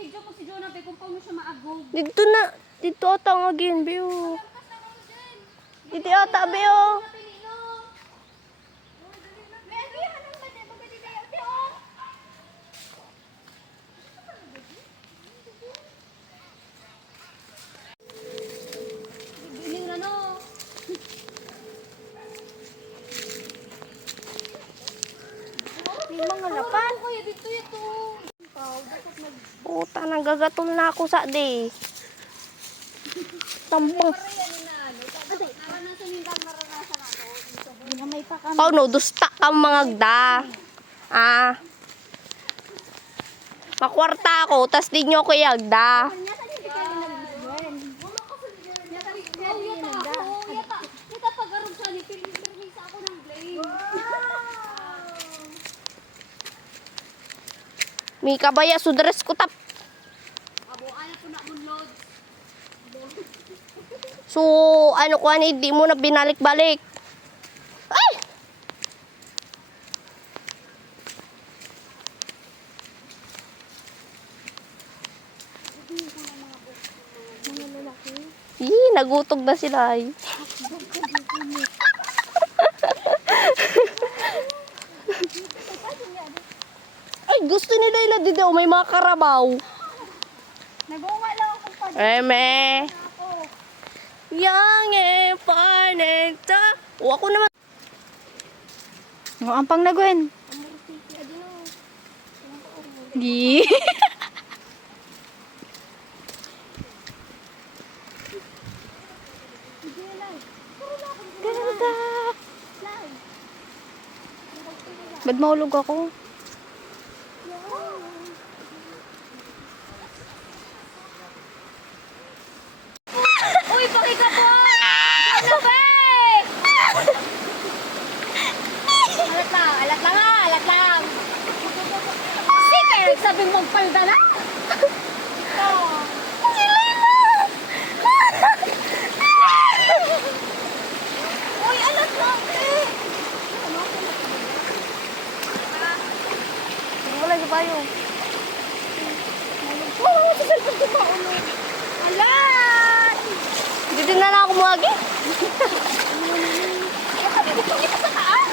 video ko si Jonathan kung paano siya maagog. Dito ata nga again, Bio. Dito ata, Bio. Mga lapan. Puta, nagagatol na ako sa di. Tampang. Oh no, dusta ka mga gda. Makwarta ako, tas di nyo ko yagda. May kabaya sudres ko tap. So, ano ko hindi mo na binalik-balik. Ay! Nagutog na sila ay. Ay, gusto nila ila dito. May mga karabaw. Nag-uwa lang ako pa. Eme. Yang panenta. O ako naman. Ang pang nagwen. Di. Ganda. Ba't maulog ako? Uy, pakita po! Ano ba? Alat lang. Sige, sabi mong palda na. Uy, alat lang eh. Wala sa bayo. Oh, sa cellphone ko pa ulo. Alat! Dito na lang ako muwagi. Sabi ko pakita sa taas.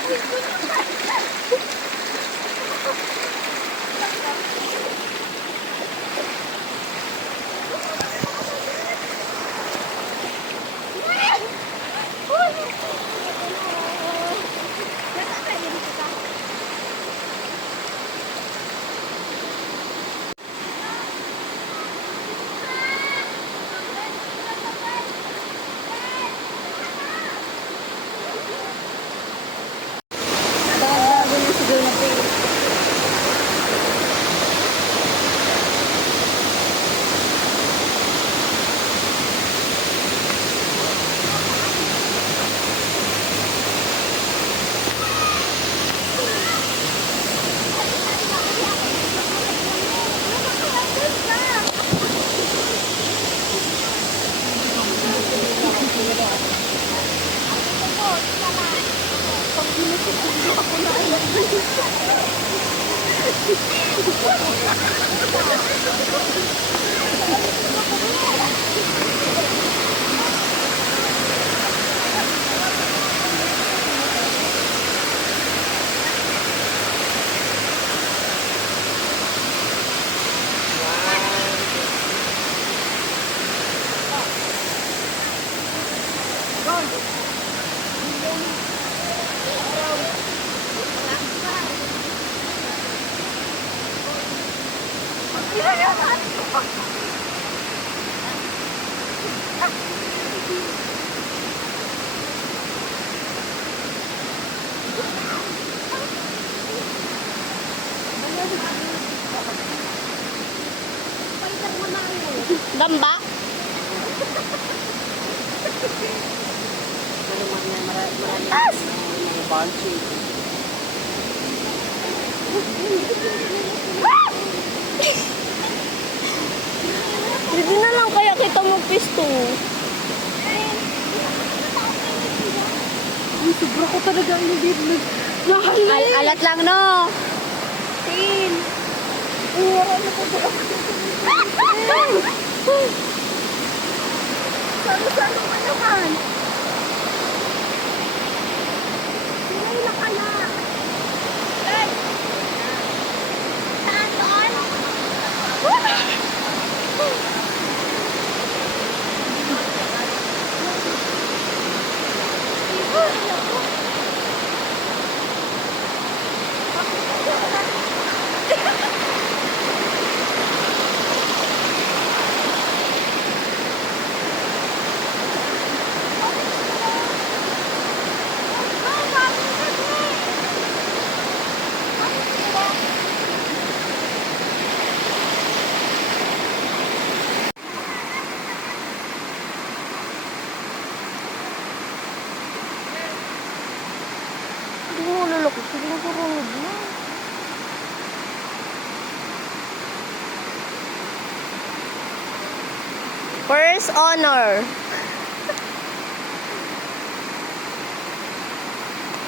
Damba? Hindi na lang kaya kita magpisto. Ay, sobra ko talaga hindi Alat lang, no? Tin. Salo-salo ka naman. Sinay na ka na. Saan doon? Hindi mo luloko. Sige na kurunod mo. First honor.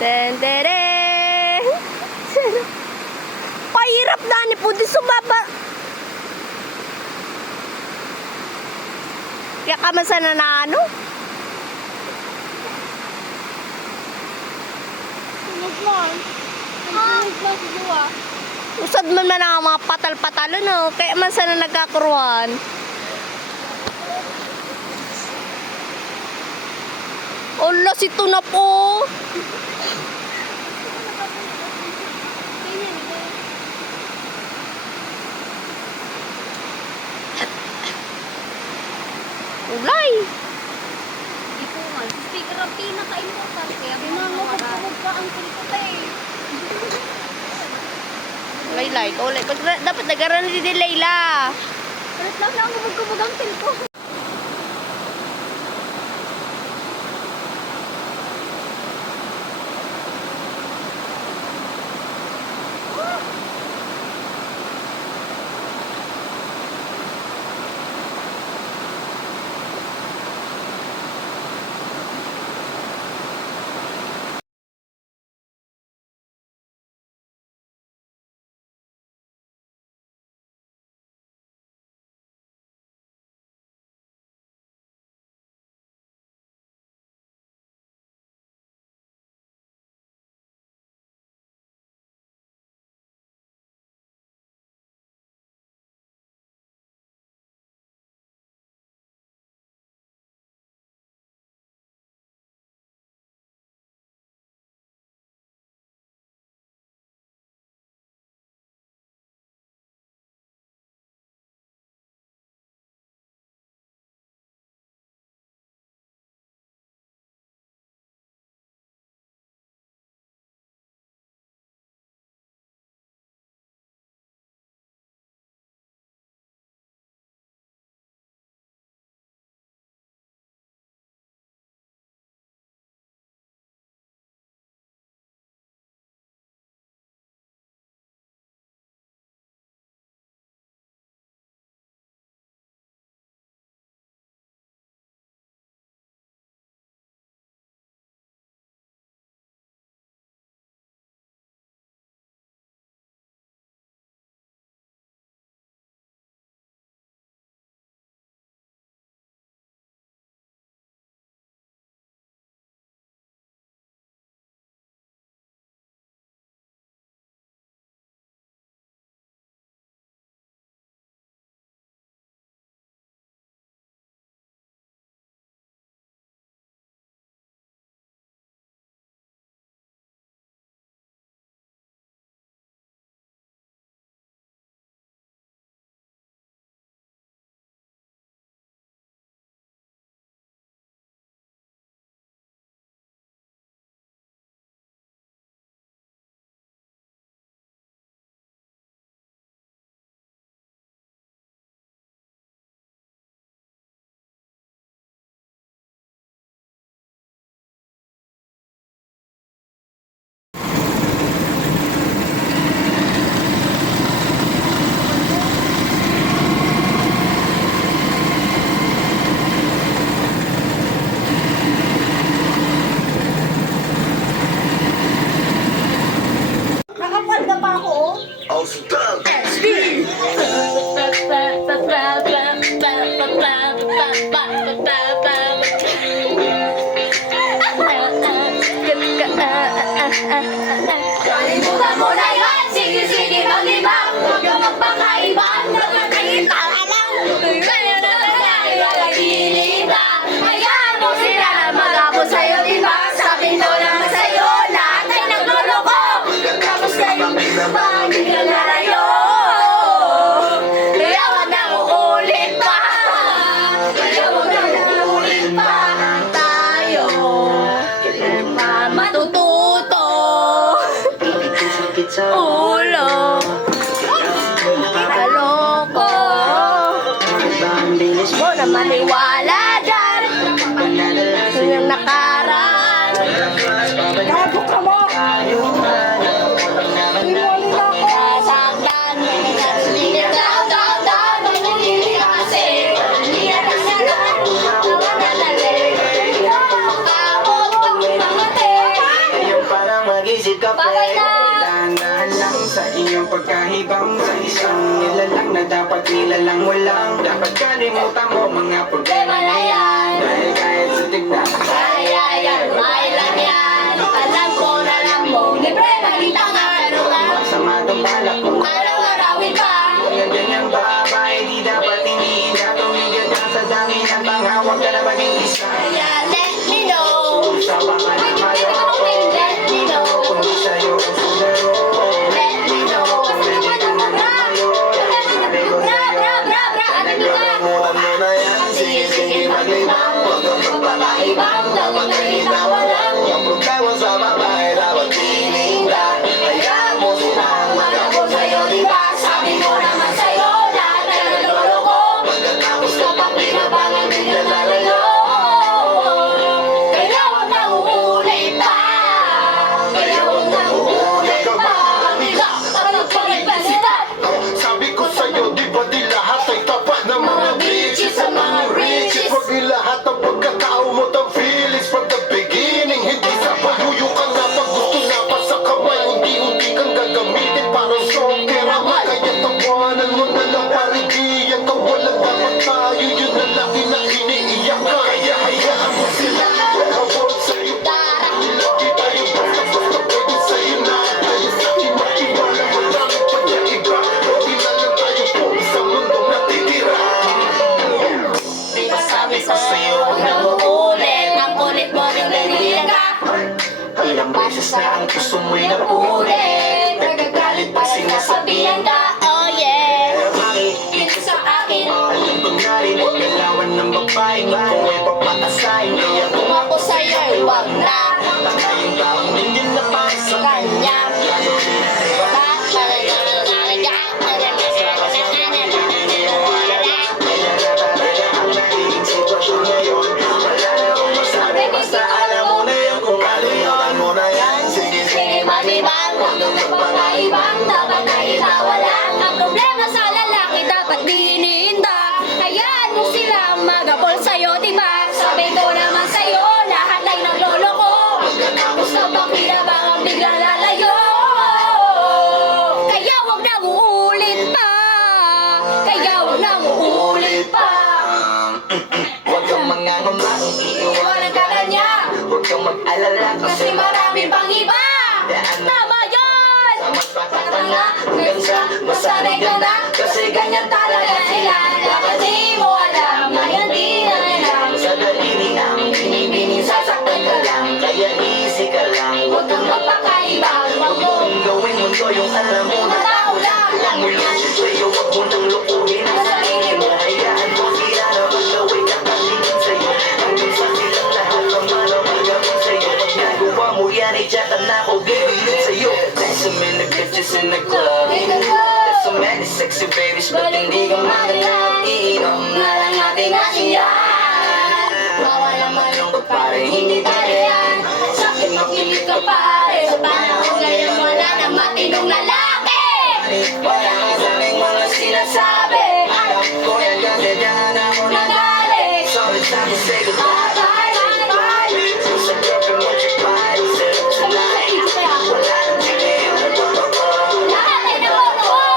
Tendere. Pahirap na ni po di sumaba. Kaya ka man sana na ano? Sunog man. Ang sunog man si Dua. Usad man man ang mga patal-patalo no. Kaya man sana nagkakuruhan. Ala, si Tuna po. Ulay. Ito nga, si speaker ang pinaka-important. Kaya pinangawaran pa ang tilkot eh. Laylay, ulay. Dapat nagaran ni Layla. Palit lang na ang gumagumag ang tilkot. Kalimutan mo na yan, sige-sige maglibang. Huwag kang magpakaibang, nakakita ka lang. Kaya na nagkakilita. Hayaan mo sila na mag-ako sa'yo, diba? Sabi ko naman sa'yo, lahat ay nagluloko. Tapos kayo, bakit ka nalayo? Kaya wag na uulit pa. Kaya wag na uulit pa. Tayo pa matututo. Ulo. Kaloko. Mo na maniwala dyan. Yung nakaraan. Gago ka mo. Sasaktan, nanginginig daw, nanginginig kasi. Hindi na nasalan, tawa na lalim. Kapot pag mamate. Ngayon parang mag-isip ka pa. Bakit na? Dahan-dahan lang sa iyong pagkahibang. Sa isang nilalang na dapat nilalang mo lang. Dapat kalimutan mo mga problema na yan. Dahil kahit sa tignan, Kaya yan, may lang yan. Alam ko na lang mo, libre balita nga, ano ka? sama itong balak mo. Araw-arawin pa. Kung ganyang baba, di dapat iniinda. Tumigil ka sa dami ng panghawak ka na maging isa. Kaya let me know. Sawa ka na kayo. Let me know. Kung di sa'yo ang sundaro. Let me know. Kalimutan mo na yan. Sige, maglibang. Huwag kang magpakaibang. Dapat naitawa lang. Ang problema sa babae dapat tininda. Hayaan mo silang Ako sa'yo, diba? Sabi ko naman sa'yo, lahat ay naloloko. Pagkatapos Gusto pang pinabangan, bigla lalayo. Kaya huwag na uulit pa. Kaya huwag na uulit pa. Diba? Ano pa rin ba sila? Sabi ko sa'yo, di ba di lahat ay tapat ng mga bitches at mga riches? Pag di lahat ng pagkatao mo ng feelings from the beginning. Hindi sa paluyo ka na pag gusto na pa sa kamay. Unti-unti kang gagamitin parang songkera. Kaya tawanan mo na lang parigiyan ka. Walang dapat tayo, yun na lagi na iniiyak ka. Kaya hayaan mo sila, habol sa'yo. Lagi tayo basta-basta pwede sa'yo na. Dahil sa'kin maiwala mo lang pa niya iba. Pwede na lang tayo po sa mundong natitira. Diba sabi sa'yo, huwag na uulit. Ang kulit mo rin ganyan ka. Ilang beses na ang gusto mo'y napulit. Nagagalit pa sinasabihan ka. Oh yeah. Dito sa akin. Alam ko na rin at galawan ng babae mo kung ay papatasahin. Kaya Kung ako sa'yo, huwag na. yung taong nandiyan na para sa Kanya. ang nagiging sitwasyon ngayon. Wala na akong masabi, basta alam mo na yan kung kalimutan mo na yan. Sige, Sige, maglibang. Huwag kang magpakaibang. Dapat na itawalan. Ang problema sa lalaki dapat di iniinda. Hayaan mo silang magabol sa'yo, diba? Sabi ko naman sa'yo, lahat ay nagloloko. Pagkatapos na pakilabang ang biglang lalayo. Kaya huwag na uulit pa. Kaya huwag na uulit pa. Huwag kang mangangambang, Iiwanan ka na niya. huwag kang mag-alala Kasi marami pang iba. Tama yun! Magpapatanga hanggang sa masanay ka na. Kasi ganyan talaga sila. Bakit di mo alam na hindi na alam? Sa daliri ang binibining sasaktan ka lang. Kaya easy ka lang, Huwag kang magpakaibang. Huwag mo Huwag gawin mundo yung alam mo na tao lang. alam mo yan. Sa'yo huwag mo nang lukuhin ang sarili mo. Hayaan mo sila na maglaway ka patingin sa'yo. Hanggang sa silang lahat ng malo magawin sa'yo. Pag nagawa mo yan, i-chatan na ako bibilid sa'yo. There's so many bitches in the club. There's so many sexy babies, ba't hindi ka magalang? Iinom na lang natin asiyan. Bawal ang malungkot Pare, hindi tayo yan. Sa'kin makinig ka pare. Sa panahon ngayon wala na matinong lalaki. Wala ka sa aming mga sinasabi. Alam ko yan kasi dyan ako Nagalit. So it's time to say goodbye. Bye, bye, bye. Sa girlfriend mo, check by. Tonight, wala nang tingin. Lahat ay nakukuha.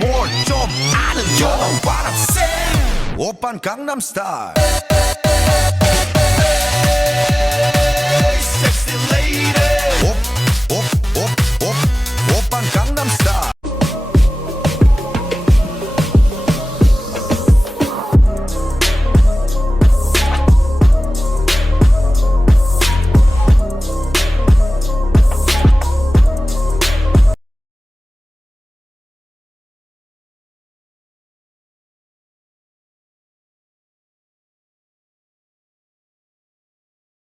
more 좀 아는 You know what I'm saying 오빤 강남스타일